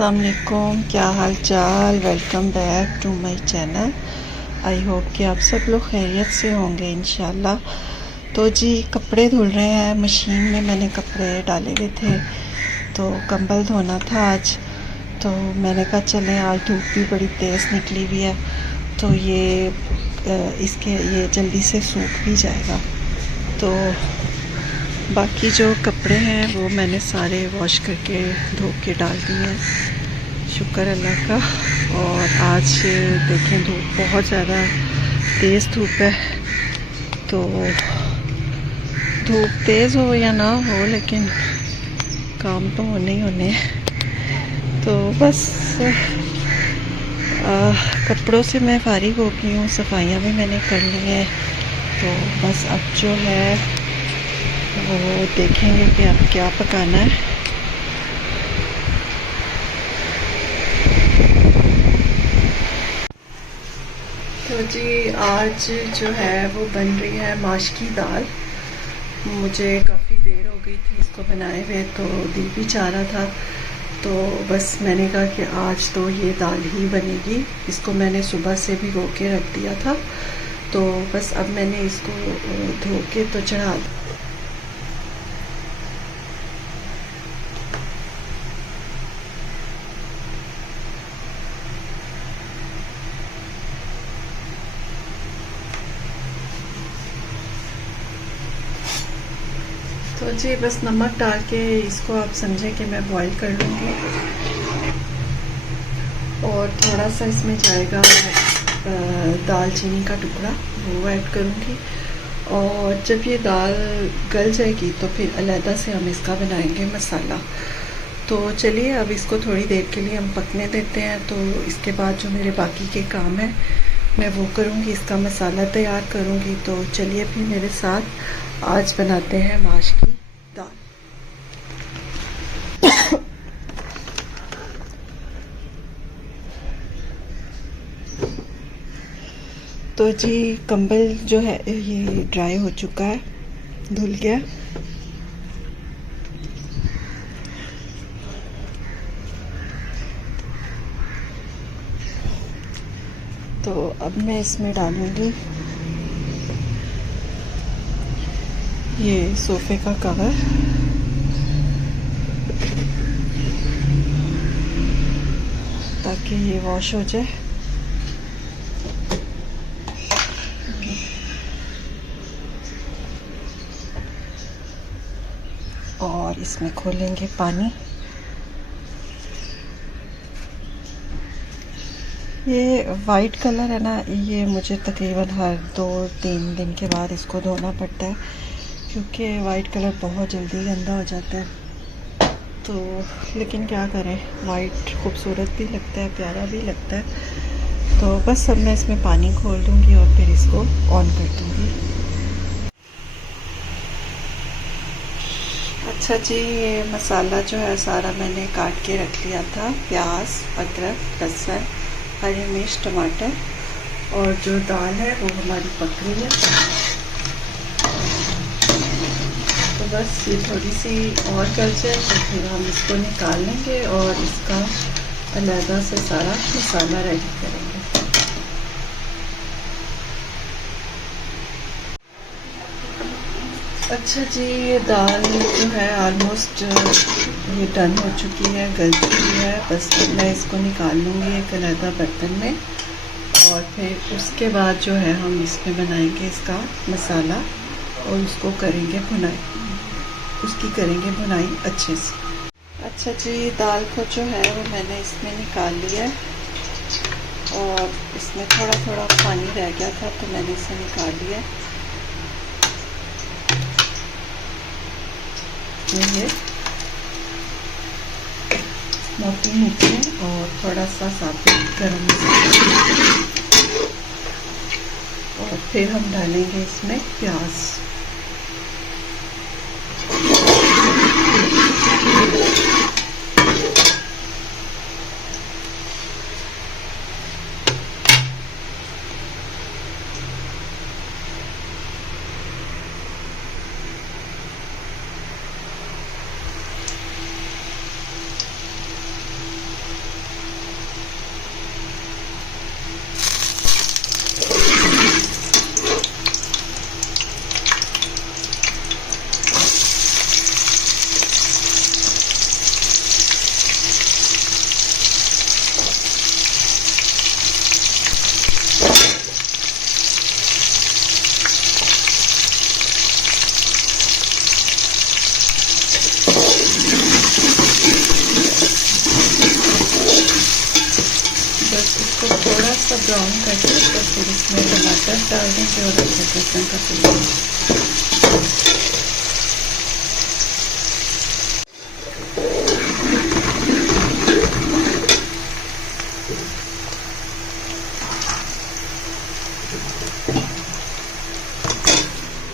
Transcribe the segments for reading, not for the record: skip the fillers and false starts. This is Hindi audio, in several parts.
अस्सलाम वालेकुम, क्या हाल चाल। Welcome back to my channel. I hope कि आप सब लोग खैरियत से होंगे इंशाल्लाह। तो जी कपड़े धुल रहे हैं, मशीन में मैंने कपड़े डाले हुए थे तो कंबल धोना था आज। तो मैंने कहा चलें, आज धूप भी बड़ी तेज़ निकली हुई है तो ये जल्दी से सूख भी जाएगा। तो बाकी जो कपड़े हैं वो मैंने सारे वॉश करके धो के डाल दिए हैं, शुक्र अल्लाह का। और आज देखें धूप बहुत ज़्यादा तेज़ धूप है, तो धूप तेज़ हो या ना हो लेकिन काम तो होने ही होने। तो बस कपड़ों से मैं फारिग हो गई हूँ, सफाइयाँ भी मैंने कर ली हैं। तो बस अब जो है वो देखेंगे कि अब क्या पकाना है। तो जी आज जो है वो बन रही है माश की दाल। मुझे काफ़ी देर हो गई थी इसको बनाए हुए, तो दिल भी चाह रहा था। तो बस मैंने कहा कि आज तो ये दाल ही बनेगी। इसको मैंने सुबह से भिगो के रख दिया था, तो बस अब मैंने इसको धो के तो चढ़ा दिया। तो जी बस नमक डाल के इसको आप समझें कि मैं बॉईल कर लूँगी, और थोड़ा सा इसमें जाएगा दालचीनी का टुकड़ा, वो ऐड करूँगी। और जब ये दाल गल जाएगी तो फिर अलहदा से हम इसका बनाएंगे मसाला। तो चलिए अब इसको थोड़ी देर के लिए हम पकने देते हैं। तो इसके बाद जो मेरे बाकी के काम हैं मैं वो करूँगी, इसका मसाला तैयार करूँगी। तो चलिए फिर मेरे साथ आज बनाते हैं माश की दाल। तो जी कंबल जो है ये ड्राई हो चुका है, धुल गया। तो अब मैं इसमें डालूंगी ये सोफे का कवर, ताकि ये वॉश हो जाए। और इसमें खोलेंगे पानी। ये वाइट कलर है ना, ये मुझे तकरीबन हर 2-3 दिन के बाद इसको धोना पड़ता है, क्योंकि वाइट कलर बहुत जल्दी गंदा हो जाता है। तो लेकिन क्या करें, वाइट खूबसूरत भी लगता है, प्यारा भी लगता है। तो बस अब मैं इसमें पानी खोल दूँगी और फिर इसको ऑन कर दूँगी। अच्छा जी, ये मसाला जो है सारा मैंने काट के रख लिया था। प्याज, अदरक, लहसुन, हरी मिर्च, टमाटर, और जो दाल है वो हमारी पक रही है। तो बस ये थोड़ी सी और गल जाए तो फिर हम इसको निकाल लेंगे और इसका अलहदा से सारा मसाला रेडी करेंगे। अच्छा जी, ये दाल जो है ऑलमोस्ट ये डन हो चुकी है, गल चुकी है। बस मैं इसको निकाल लूँगी एक अलहदा बर्तन में, और फिर उसके बाद जो है हम इसमें बनाएंगे इसका मसाला और उसको करेंगे भुनाई, उसकी करेंगे भुनाई अच्छे से। अच्छा जी, दाल को जो है वो मैंने इसमें निकाल लिया है, और इसमें थोड़ा थोड़ा पानी रह गया था तो मैंने इसे निकाल लिया। ये मोटी मिर्चें और थोड़ा सा साबुत गरम मसाला, और फिर हम डालेंगे इसमें प्याज। ब्राउन करके तो फिर इसमें टमाटर डाल देंगे और अदरक लहसुन का पेस्ट।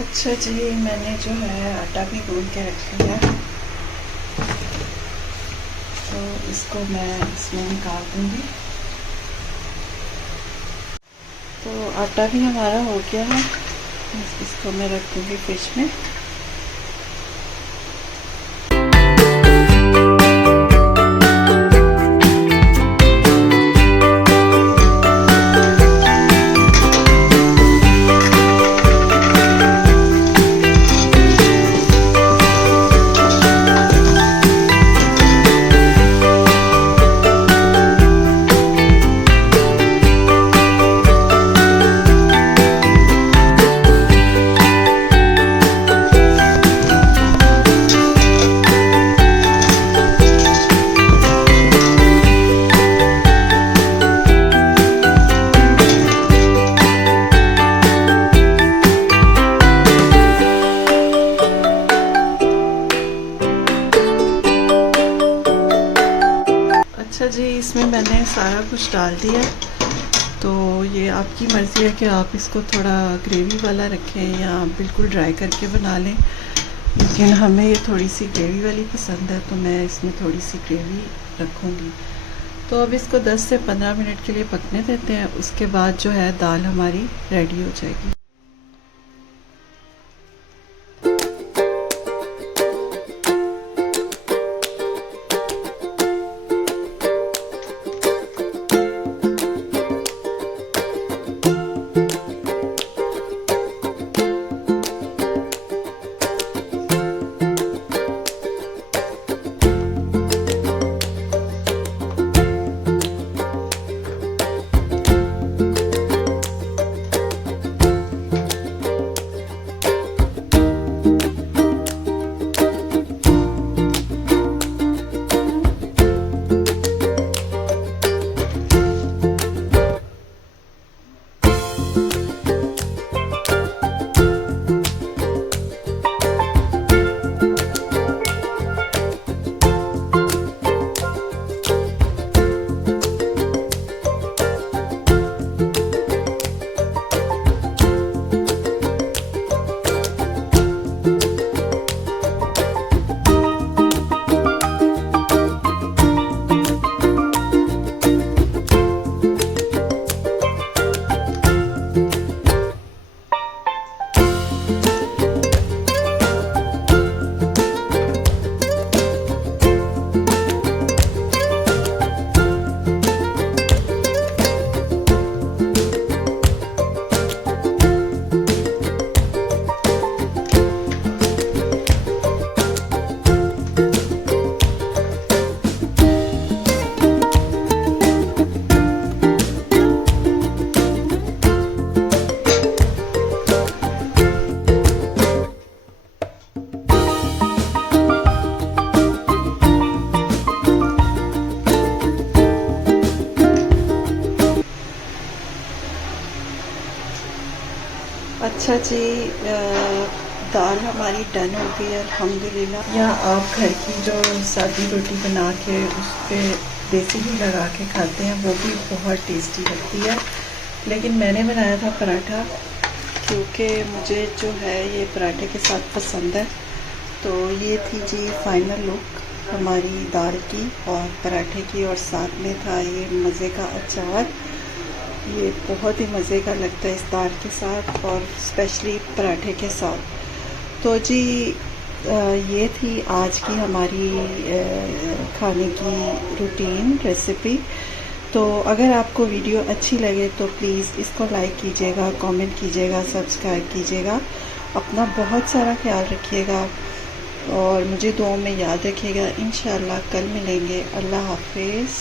अच्छा जी, मैंने जो है आटा भी गूंद के रख लिया, तो इसको मैं इसमें निकाल दूंगी। तो आटा भी हमारा हो गया है, इसको मैं रख दूंगी फ्रिज में। अच्छा जी, इसमें मैंने सारा कुछ डाल दिया। तो ये आपकी मर्ज़ी है कि आप इसको थोड़ा ग्रेवी वाला रखें या बिल्कुल ड्राई करके बना लें, लेकिन हमें ये थोड़ी सी ग्रेवी वाली पसंद है, तो मैं इसमें थोड़ी सी ग्रेवी रखूँगी। तो अब इसको 10 से 15 मिनट के लिए पकने देते हैं, उसके बाद जो है दाल हमारी रेडी हो जाएगी। अच्छा जी, दाल हमारी डन हो गई है अल्हम्दुलिल्लाह। या आप घर की जो सादी रोटी बना के उस पर देसी घी लगा के खाते हैं, वो भी बहुत टेस्टी लगती है। लेकिन मैंने बनाया था पराठा, क्योंकि मुझे जो है ये पराठे के साथ पसंद है। तो ये थी जी फाइनल लुक हमारी दाल की और पराठे की, और साथ में था ये मज़े का अचार। ये बहुत ही मज़े का लगता है इस दाल के साथ, और स्पेशली पराठे के साथ। तो जी ये थी आज की हमारी खाने की रूटीन रेसिपी। तो अगर आपको वीडियो अच्छी लगे तो प्लीज़ इसको लाइक कीजिएगा, कमेंट कीजिएगा, सब्सक्राइब कीजिएगा। अपना बहुत सारा ख्याल रखिएगा और मुझे दुआ में याद रखिएगा। इंशाअल्लाह कल मिलेंगे। अल्लाह हाफिज़।